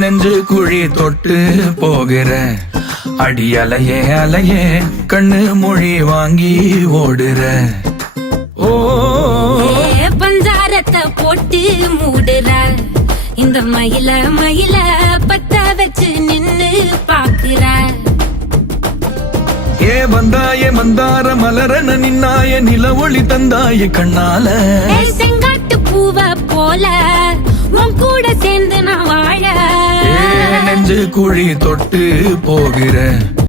நெஞ்சு குழி தொட்டு போகிற அடி அலையே அலையே கண்ணு மொழி வாங்கி ஓடுற. ஓ பஞ்சாரத்தை போட்டு மூடுற இந்த மயில மயில பத்த வச்சு நின்னு பாக்குற. ஏ வந்தாய மந்தார மலரன நின்னாய நில ஒளி தந்தாய கண்ணால. செங்காட்டு பூவ போல உன் கூட சேர்ந்து நான் வாழ. நெஞ்சு குழி தொட்டு போகிற